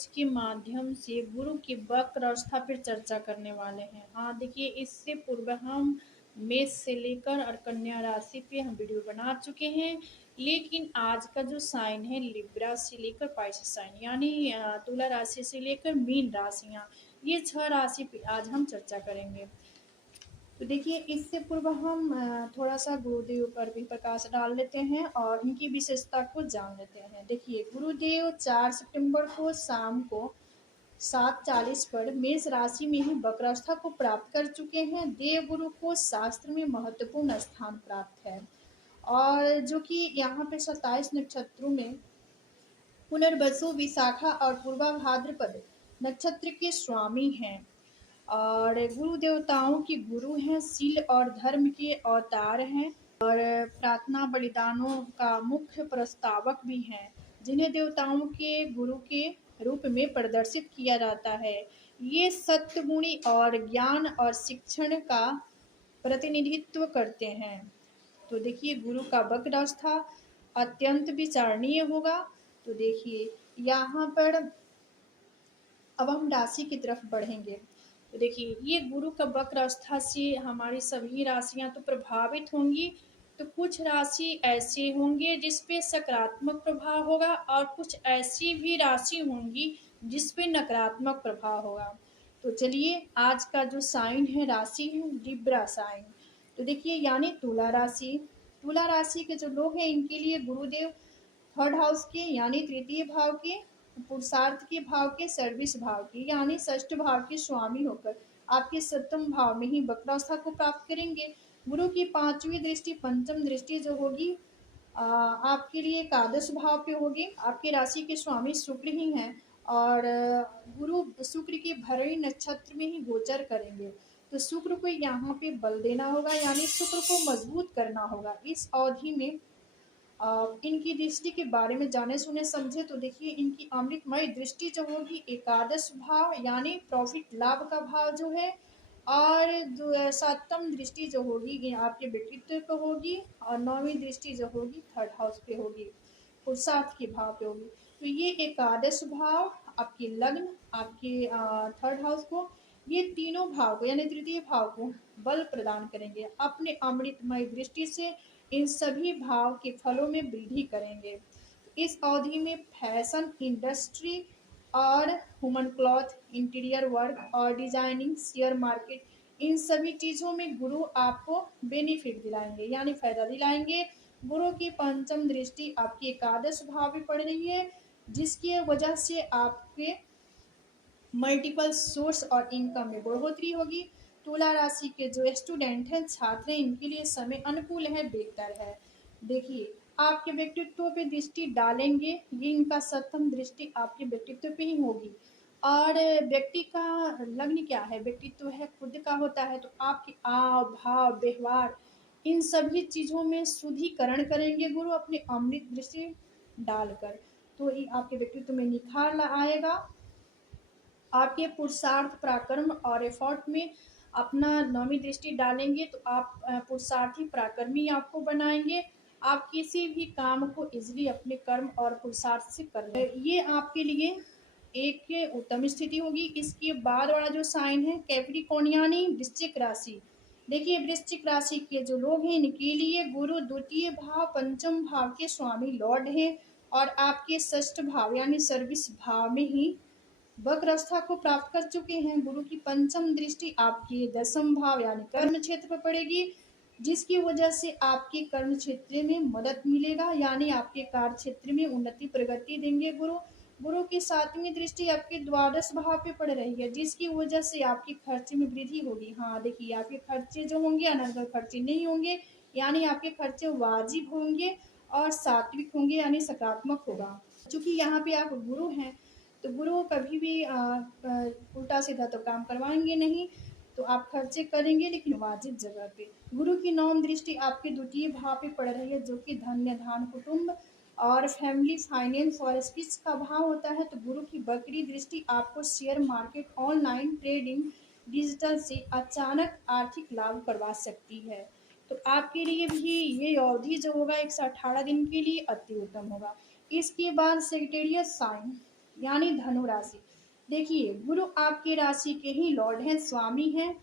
News के माध्यम से गुरु की वक्र अवस्था पर चर्चा करने वाले हैं। हाँ देखिए, इससे पूर्व हम मेष से लेकर और कन्या राशि पे हम वीडियो बना चुके हैं, लेकिन आज का जो साइन है लिब्रा से लेकर पाइसेस साइन यानी तुला राशि से लेकर मीन राशियां, ये 6 राशि पे आज हम चर्चा करेंगे। तो देखिए, इससे पूर्व हम थोड़ा सा गुरुदेव पर भी प्रकाश डाल लेते हैं और इनकी विशेषता को जान लेते हैं। देखिए, गुरुदेव 4 सितंबर को शाम को 7:40 पर मेष राशि में ही वक्रावस्था को प्राप्त कर चुके हैं। देवगुरु को शास्त्र में महत्वपूर्ण स्थान प्राप्त है और जो कि यहाँ पे 27 नक्षत्रों में पुनर्वसु, विशाखा और पूर्वा भाद्रपद नक्षत्र के स्वामी हैं और गुरु देवताओं के गुरु हैं, शील और धर्म के अवतार हैं और प्रार्थना बलिदानों का मुख्य प्रस्तावक भी हैं, जिन्हें देवताओं के गुरु के रूप में प्रदर्शित किया जाता है। ये सत्गुणी और ज्ञान और शिक्षण का प्रतिनिधित्व करते हैं। तो देखिए, गुरु का वक्रावस्था अत्यंत विचारणीय होगा। तो देखिए, यहाँ पर अब हम राशि की तरफ बढ़ेंगे। तो देखिए, ये गुरु का वक्र अवस्था से हमारी सभी राशियां तो प्रभावित होंगी। तो कुछ राशि ऐसे होंगे जिसपे सकारात्मक प्रभाव होगा और कुछ ऐसी भी राशि होंगी जिसपे नकारात्मक प्रभाव होगा। तो चलिए, आज का जो साइन है, राशि है लिब्रा साइन। तो देखिए, यानी तुला राशि। तुला राशि के जो लोग हैं, इनके लिए गुरुदेव थर्ड हाउस के यानी तृतीय भाव के, पुरुषार्थ के भाव के, सर्विस भाव के यानी षष्ठ भाव के स्वामी होकर आपके सप्तम भाव में ही वक्रावस्था को प्राप्त करेंगे। गुरु की 5वीं दृष्टि, पंचम दृष्टि जो होगी आपके लिए एकादश भाव पे होगी। आपकी राशि के स्वामी शुक्र ही हैं और गुरु शुक्र के भरणी नक्षत्र में ही गोचर करेंगे। तो शुक्र को यहाँ पे बल देना होगा, यानी शुक्र को मजबूत करना होगा। इस अवधि में इनकी दृष्टि के बारे में जाने सुने समझे तो देखिए, इनकी अमृतमय दृष्टि जो होगी एकादश भाव यानी प्रॉफिट लाभ का भाव जो है, और 7वीं दृष्टि जो होगी ये आपके व्यक्तित्व पे होगी और 9वीं दृष्टि जो होगी थर्ड हाउस पे होगी, पुरुषार्थ के भाव पे होगी। तो ये एकादश भाव आपके लग्न, आपके थर्ड हाउस को, ये तीनों भाव को यानी तृतीय भाव को बल प्रदान करेंगे। अपने अमृतमय दृष्टि से इन सभी भाव के फलों में वृद्धि करेंगे। इस अवधि में फैशन इंडस्ट्री और ह्यूमन क्लॉथ, इंटीरियर वर्क और डिजाइनिंग, शेयर मार्केट, इन सभी चीजों में गुरु आपको बेनिफिट दिलाएंगे यानी फायदा दिलाएंगे। गुरु की पंचम दृष्टि आपकी एकादश भाव में पड़ रही है, जिसकी वजह से आपके मल्टीपल सोर्स और इनकम में बढ़ोतरी होगी। तुला राशि के जो स्टूडेंट हैं, छात्र हैं, इनके लिए समय अनुकूल है, बेहतर है। देखिए, आपके व्यक्तित्व पे दृष्टि डालेंगे, ये इनका सप्तम दृष्टि आपके व्यक्तित्व पे ही होगी। और व्यक्ति का लग्न क्या है, व्यक्तित्व है, खुद का होता है। तो आपके आव भाव व्यवहार इन सभी चीजों में शुद्धिकरण करेंगे गुरु अपने अमृत दृष्टि डालकर। तो ये आपके व्यक्तित्व में निखार आएगा। आपके पुरुषार्थ, पराक्रम और एफर्ट में अपना 9वीं दृष्टि डालेंगे तो आप पुरुषार्थी पराक्रमी आपको बनाएंगे। आप किसी भी काम को इजीली अपने कर्म और पुरुषार्थ से कर लें। ये आपके लिए एक उत्तम स्थिति होगी। इसके बाद वाला जो साइन है कैप्रिकॉर्न यानी वृश्चिक राशि। देखिए, वृश्चिक राशि के जो लोग हैं, इनके लिए गुरु द्वितीय भाव, पंचम भाव के स्वामी लॉर्ड हैं और आपके षष्ठ भाव यानी सर्विस भाव में ही वक्रावस्था को प्राप्त कर चुके हैं। गुरु की पंचम दृष्टि आपके दसम भाव यानी कर्म क्षेत्र पर पड़ेगी, जिसकी वजह से आपके कर्म क्षेत्र में मदद मिलेगा यानी आपके कार्य क्षेत्र में उन्नति प्रगति देंगे गुरु। गुरु की 7वीं दृष्टि आपके द्वादश भाव पे पड़ रही है, जिसकी वजह से आपके खर्चे में वृद्धि होगी। हाँ देखिए, आपके खर्चे जो होंगे अनर्गल खर्चे नहीं होंगे, यानी आपके खर्चे वाजिब होंगे और सात्विक होंगे यानी सकारात्मक होगा। चूंकि यहाँ पे आप गुरु हैं, तो गुरु कभी भी उल्टा सीधा तो काम करवाएंगे नहीं, तो आप खर्चे करेंगे लेकिन वाजिब जगह पे। गुरु की 9वीं दृष्टि आपके द्वितीय भाव पे पड़ रही है, जो कि धन्य धान कुटुंब और फैमिली, फाइनेंस और स्पीच का भाव होता है। तो गुरु की वक्री दृष्टि आपको share market, online trading, digital से अचानक आर्थिक लाभ करवा सकती है। तो आपके लिए भी ये अवधि जो होगा 118 दिन के लिए अति उत्तम होगा। इसके बाद सेक्रेटेरियल साइन यानी धनु राशि। देखिए गुरु आपकी राशि के ही लॉर्ड हैं, स्वामी हैं,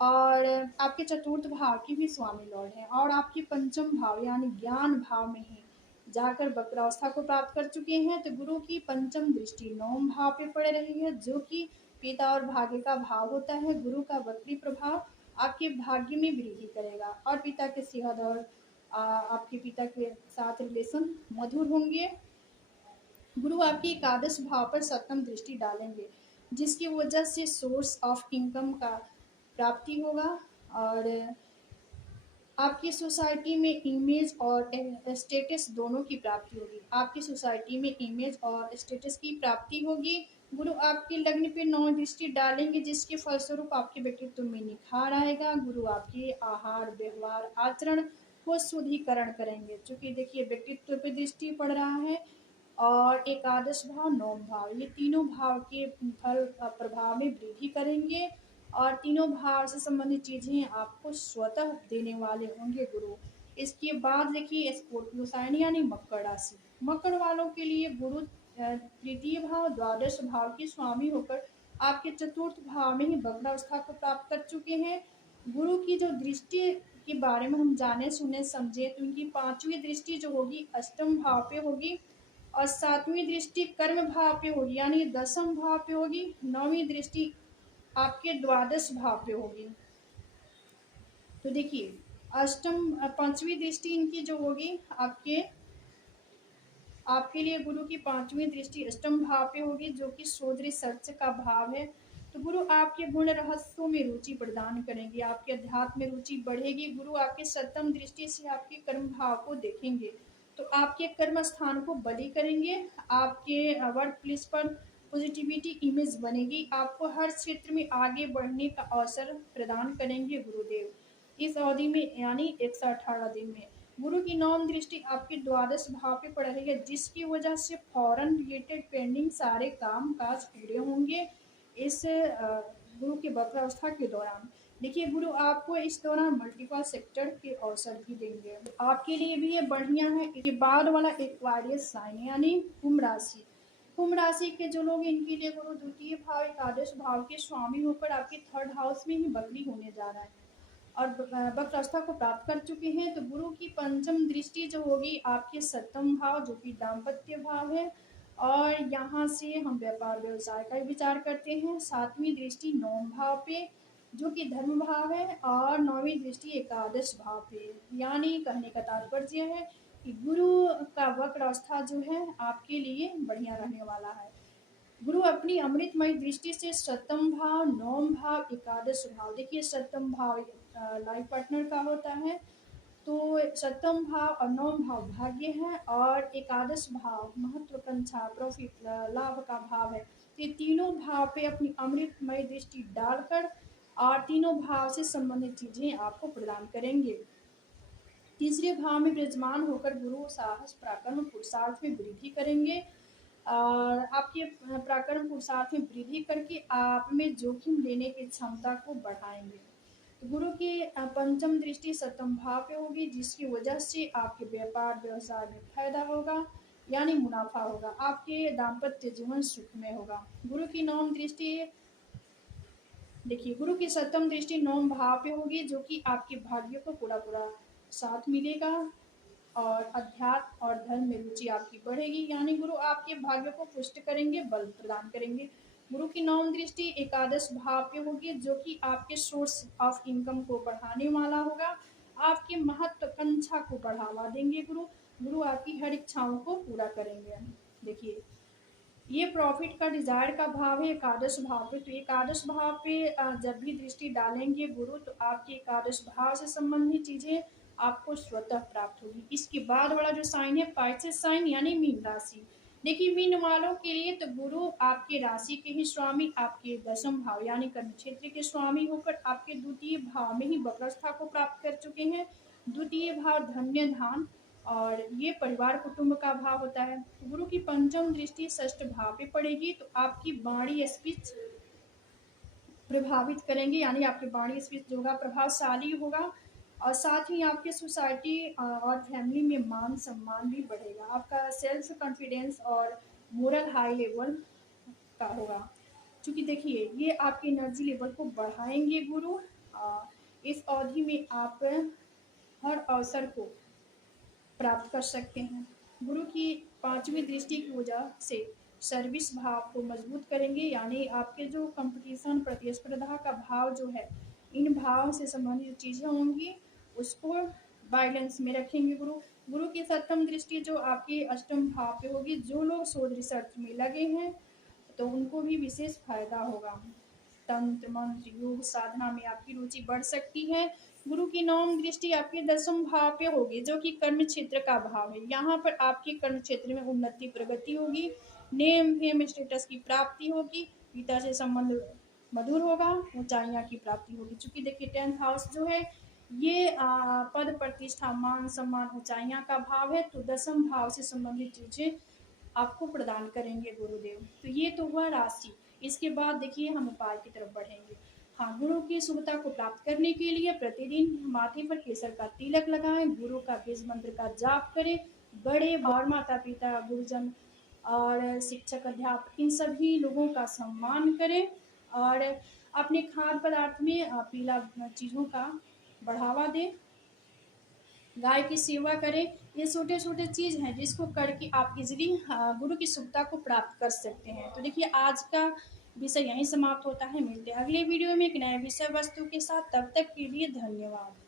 और आपके चतुर्थ भाव की भी स्वामी लॉर्ड है, और आपके पंचम भाव यानी ज्ञान भाव में ही जाकर वक्रावस्था को प्राप्त कर चुके हैं। तो गुरु की पंचम दृष्टि नवम भाव पे पड़ रही है, जो कि पिता और भाग्य का भाव होता है। गुरु का वक्री प्रभाव आपके भाग्य में वृद्धि करेगा, और पिता के सेहत और आपके पिता के साथ रिलेशन मधुर होंगे। गुरु आपकी एकादश भाव पर सप्तम दृष्टि डालेंगे, जिसकी वजह से सोर्स ऑफ इनकम का प्राप्ति होगा, और आपकी सोसाइटी में इमेज और स्टेटस दोनों की प्राप्ति होगी। आपकी सोसाइटी में इमेज और स्टेटस की प्राप्ति होगी। गुरु आपके लग्न पे नौ दृष्टि डालेंगे, जिसके फलस्वरूप आपके व्यक्तित्व में निखार आएगा। गुरु आपके आहार व्यवहार आचरण को शुद्धिकरण करेंगे, क्योंकि देखिए व्यक्तित्व पे दृष्टि पड़ रहा है, और एकादश भाव नौम भाव ये तीनों भाव के फल प्रभाव में वृद्धि करेंगे, और तीनों भाव से संबंधित चीजें आपको स्वतः देने वाले होंगे गुरु। इसके बाद देखिए स्कॉर्पियो साइन यानी मकर राशि। मकर वालों के लिए गुरु तृतीय भाव द्वादश भाव के स्वामी होकर आपके चतुर्थ भाव में ही वक्रावस्था को प्राप्त कर चुके हैं। गुरु की जो दृष्टि के बारे में हम जाने सुने समझे, तो उनकी पांचवी दृष्टि जो होगी अष्टम भाव पे होगी, और सातवीं दृष्टि कर्म भाव पे होगी यानी दसम भाव पे होगी। नौवीं दृष्टि आपके द्वादश भाव पे होगी। तो देखिए अष्टम पांचवी दृष्टि इनकी जो होगी आपके लिए गुरु की पांचवी दृष्टि अष्टम भाव पे होगी, जो कि शोध रिसर्च का भाव है। तो गुरु आपके गुण रहस्यों में रुचि प्रदान करेंगे, आपके अध्यात्म में रुचि बढ़ेगी। गुरु आपके सप्तम दृष्टि से आपके कर्म भाव को देखेंगे, तो आपके कर्म स्थान को बलि करेंगे। आपके वर्क प्लेस पर पॉजिटिविटी इमेज बनेगी, आपको हर क्षेत्र में आगे बढ़ने का अवसर प्रदान करेंगे गुरुदेव इस अवधि में, यानी 118 दिन में। गुरु की नौम दृष्टि आपके द्वादश भाव पे पड़ रही है, जिसकी वजह से फॉरेन रिलेटेड पेंडिंग सारे काम काज पूरे होंगे इस गुरु के वक्रावस्था के दौरान। देखिए गुरु आपको इस दौरान मल्टीपल सेक्टर के अवसर भी देंगे, आपके लिए भी ये बढ़िया है। इसके बाद वाला एक्वारियस साइन यानी कुंभ राशि। कुंभ राशि के जो लोग, इनके लिए गुरु द्वितीय भाव एकादश भाव के स्वामी होकर आपके थर्ड हाउस में ही बदली होने जा रहा है, और वक्रावस्था को प्राप्त कर चुके हैं। तो गुरु की पंचम दृष्टि जो होगी आपके सप्तम भाव, जो कि दाम्पत्य भाव है, और यहाँ से हम व्यापार व्यवसाय का विचार करते हैं। सातवीं दृष्टि नौम भाव पे, जो कि धर्म भाव है, और नौवीं दृष्टि एकादश भाव पे। यानी कहने का तात्पर्य है कि गुरु का वक्रावस्था जो है आपके लिए बढ़िया रहने वाला है। गुरु अपनी अमृतमय दृष्टि से सप्तम भाव नौम भाव एकादश भाव, देखिए सप्तम भाव लाइफ पार्टनर का होता है, तो सप्तम भाव और नौम भाव भाग्य है, और एकादश भाव महत्वाकांक्षा प्रॉफिट लाभ का भाव है। तो ये तीनों भाव पे अपनी अमृतमय दृष्टि डालकर और तीनों भाव से संबंधित चीजें आपको प्रदान करेंगे। तीसरे भाव में विराजमान होकर गुरु साहस पराक्रम पुरुषार्थ में वृद्धि करेंगे, और आपके पराक्रम पुरुषार्थ में वृद्धि करके आप में जोखिम लेने की क्षमता को बढ़ाएंगे। तो गुरु की पंचम दृष्टि सप्तम भाव पे होगी, जिसकी वजह से आपके व्यापार व्यवसाय में फायदा होगा यानी मुनाफा होगा, आपके दाम्पत्य जीवन सुखमय होगा। गुरु की नौम दृष्टि, देखिए गुरु की सप्तम दृष्टि नौम भाव पे होगी, जो कि आपके भाग्य को पूरा पूरा साथ मिलेगा, और अध्यात्म और धर्म में रुचि आपकी बढ़ेगी, यानी गुरु आपके भाग्य को पुष्ट करेंगे, बल प्रदान करेंगे। गुरु की नौम दृष्टि एकादश भाव पे होगी, जो कि आपके सोर्स ऑफ इनकम को बढ़ाने वाला होगा, आपके महत्वाकांक्षा को बढ़ावा देंगे। गुरु गुरु आपकी हर इच्छाओं को पूरा करेंगे। देखिए ये प्रॉफिट का डिजायर का भाव है एकादश भाव पे, तो एकादश भाव पे जब भी दृष्टि डालेंगे गुरु, तो आपके एकादश भाव से संबंधित चीजें आपको स्वतः प्राप्त होगी। इसके बाद वाला जो साइन है पाइसेस साइन यानी मीन राशि। देखिए मीन वालों के लिए तो गुरु आपके राशि के ही स्वामी, आपके दशम भाव यानी कर्म क्षेत्र के स्वामी होकर आपके द्वितीय भाव में ही वक्रावस्था को प्राप्त कर चुके हैं। द्वितीय भाव धन्य धान, और ये परिवार कुटुंब का भाव होता है। गुरु की पंचम दृष्टि षष्ठ भाव पे पड़ेगी, तो आपकी वाणी स्पीच प्रभावित करेंगे, यानी आपकी वाणी स्पीच जो होगा प्रभावशाली होगा, और साथ ही आपके सोसाइटी और फैमिली में मान सम्मान भी बढ़ेगा। आपका सेल्फ कॉन्फिडेंस और मोरल हाई लेवल का होगा। क्योंकि देखिए ये आपके एनर्जी लेवल को बढ़ाएंगे गुरु। इस अवधि में आप हर अवसर को प्राप्त कर सकते हैं। गुरु की पांचवी दृष्टि की वजह से सर्विस भाव को मजबूत करेंगे, यानी आपके जो कंपटीशन प्रतिस्पर्धा का भाव जो है, इन भाव से संबंधित चीजें होंगी उसको बैलेंस में रखेंगे गुरु। गुरु की सप्तम दृष्टि जो आपके अष्टम भाव पे होगी, जो लोग शोध रिसर्च में लगे हैं तो उनको भी विशेष फायदा होगा। तंत्र मंत्र योग साधना में आपकी रुचि बढ़ सकती है। गुरु की नवम दृष्टि आपके दसम भाव पे होगी, जो कि कर्म क्षेत्र का भाव है। यहाँ पर आपके कर्म क्षेत्र में उन्नति प्रगति होगी, नेम फेम स्टेटस की प्राप्ति होगी, पिता से संबंध मधुर होगा, ऊंचाइयां की प्राप्ति होगी। चूंकि देखिए 10th हाउस जो है ये पद प्रतिष्ठा मान सम्मान ऊंचाइयां का भाव है, तो दसम भाव से संबंधित चीजें आपको प्रदान करेंगे गुरुदेव। तो ये तो हुआ राशि। इसके बाद देखिए हम उपाय की तरफ बढ़ेंगे। हाँ, गुरु की शुभता को प्राप्त करने के लिए प्रतिदिन माथे पर केसर का तिलक लगाएं, गुरु का बीज मंत्र का जाप करें, बड़े और माता पिता गुरुजन और शिक्षक अध्यापक इन सभी लोगों का सम्मान करें और अपने खाद्य पदार्थ में पीला चीज़ों का बढ़ावा दें, गाय की सेवा करें। ये छोटे छोटे चीज़ हैं जिसको करके आप इजीली गुरु की शुभता को प्राप्त कर सकते हैं। तो देखिए आज का विषय यहीं समाप्त होता है। मिलते हैं अगले वीडियो में एक नए विषय वस्तु के साथ। तब तक के लिए धन्यवाद।